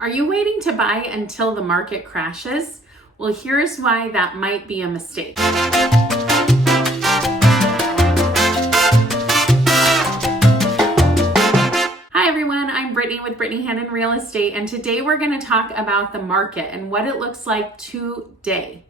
Are you waiting to buy until the market crashes? Well, here's why that might be a mistake. Hi everyone, I'm Brittany with Brittany Hannon Real Estate, and today we're going to talk about the market and what it looks like today.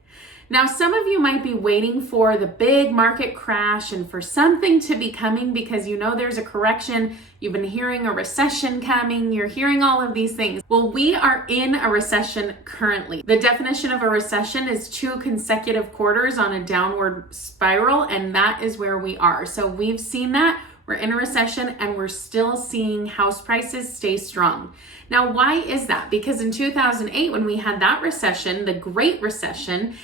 Now, some of you might be waiting for the big market crash and for something to be coming because you know there's a correction. You've been hearing a recession coming. You're hearing all of these things. Well, we are in a recession currently. The definition of a recession is 2 consecutive quarters on a downward spiral, and that is where we are. So we've seen that. We're in a recession and we're still seeing house prices stay strong. Now, why is that? Because in 2008, when we had that recession, the Great Recession,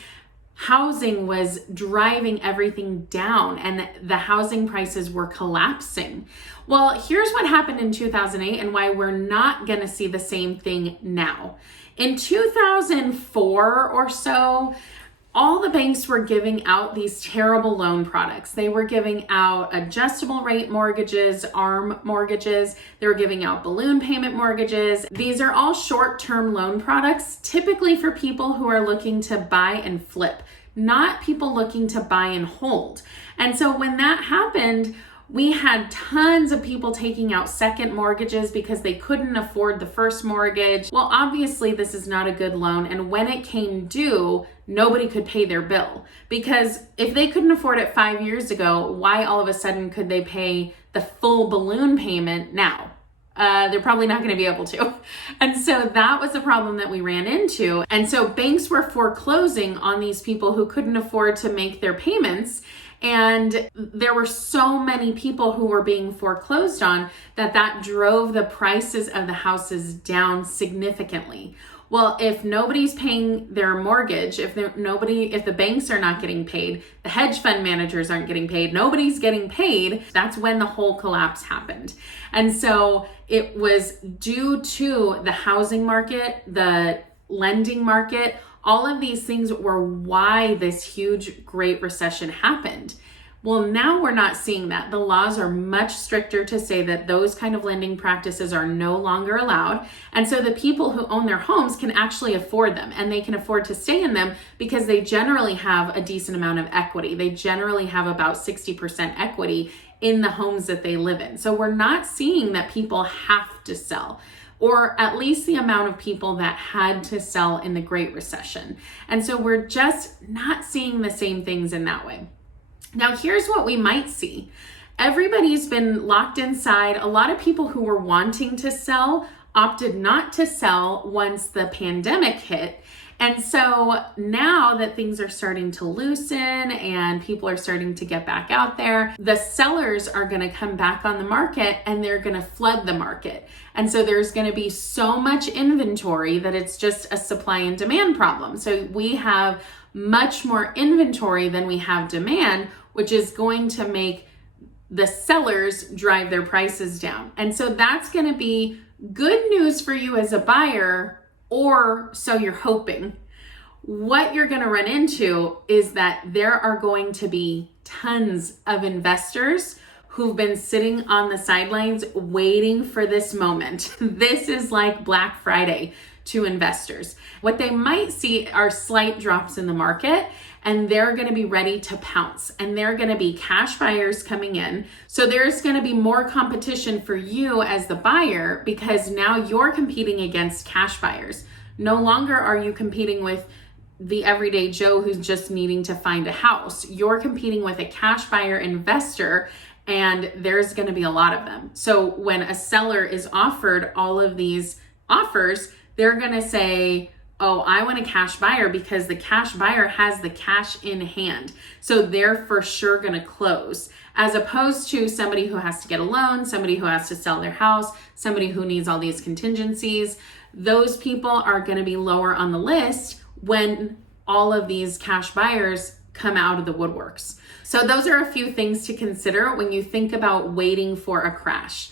housing was driving everything down and the housing prices were collapsing. Well, here's what happened in 2008 and why we're not going to see the same thing now. In 2004 or so, all the banks were giving out these terrible loan products. They were giving out adjustable rate mortgages, ARM mortgages. They were giving out balloon payment mortgages. These are all short-term loan products, typically for people who are looking to buy and flip, not people looking to buy and hold. And so when that happened, we had tons of people taking out second mortgages because they couldn't afford the first mortgage. Well, obviously this is not a good loan. And when it came due, nobody could pay their bill, because if they couldn't afford it 5 years ago, why all of a sudden could they pay the full balloon payment now? They're probably not going to be able to. And so that was the problem that we ran into. And so banks were foreclosing on these people who couldn't afford to make their payments. And there were so many people who were being foreclosed on that drove the prices of the houses down significantly. Well, if nobody's paying their mortgage, if the banks are not getting paid, the hedge fund managers aren't getting paid, nobody's getting paid, that's when the whole collapse happened. And so it was due to the housing market, the lending market, all of these things were why this huge Great Recession happened. Well, now we're not seeing that. The laws are much stricter to say that those kind of lending practices are no longer allowed. And so the people who own their homes can actually afford them, and they can afford to stay in them because they generally have a decent amount of equity. They generally have about 60% equity in the homes that they live in. So we're not seeing that people have to sell, or at least the amount of people that had to sell in the Great Recession. And so we're just not seeing the same things in that way. Now, here's what we might see. Everybody's been locked inside. A lot of people who were wanting to sell opted not to sell once the pandemic hit. And so now that things are starting to loosen and people are starting to get back out there, the sellers are going to come back on the market and they're going to flood the market. And so there's going to be so much inventory that it's just a supply and demand problem. So we have much more inventory than we have demand, which is going to make the sellers drive their prices down. And so that's going to be good news for you as a buyer, or so you're hoping. What you're going to run into is that there are going to be tons of investors who've been sitting on the sidelines waiting for this moment. This is like Black Friday to investors. What they might see are slight drops in the market, and they're going to be ready to pounce, and they're going to be cash buyers coming in. So there's going to be more competition for you as the buyer, because now you're competing against cash buyers. No longer are you competing with the everyday Joe who's just needing to find a house. You're competing with a cash buyer investor, and there's going to be a lot of them. So when a seller is offered all of these offers, they're going to say, oh, I want a cash buyer because the cash buyer has the cash in hand. So they're for sure going to close, as opposed to somebody who has to get a loan, somebody who has to sell their house, somebody who needs all these contingencies. Those people are going to be lower on the list when all of these cash buyers come out of the woodworks. So those are a few things to consider when you think about waiting for a crash.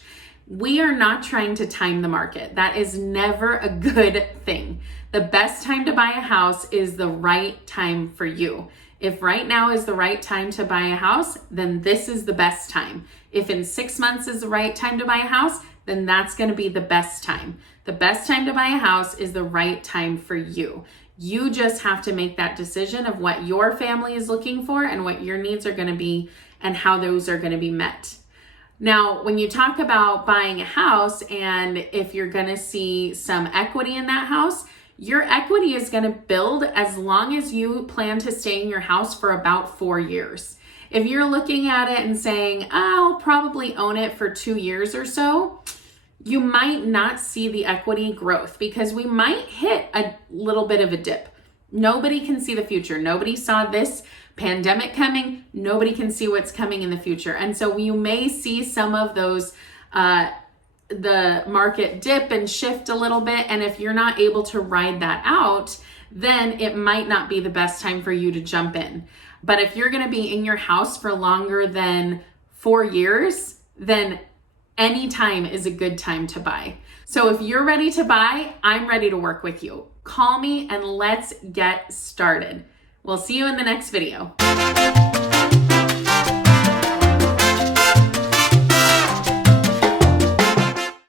We are not trying to time the market. That is never a good thing. The best time to buy a house is the right time for you. If right now is the right time to buy a house, then this is the best time. If in 6 months is the right time to buy a house, then that's going to be the best time. The best time to buy a house is the right time for you. You just have to make that decision of what your family is looking for and what your needs are going to be and how those are going to be met. Now, when you talk about buying a house and if you're going to see some equity in that house, your equity is going to build as long as you plan to stay in your house for about 4 years. If you're looking at it and saying, I'll probably own it for 2 years or so, you might not see the equity growth because we might hit a little bit of a dip. Nobody can see the future. Nobody saw this pandemic coming. Nobody can see what's coming in the future. And so you may see some of those, the market dip and shift a little bit. And if you're not able to ride that out, then it might not be the best time for you to jump in. But if you're going to be in your house for longer than 4 years, then any time is a good time to buy. So if you're ready to buy, I'm ready to work with you. Call me and let's get started. We'll see you in the next video.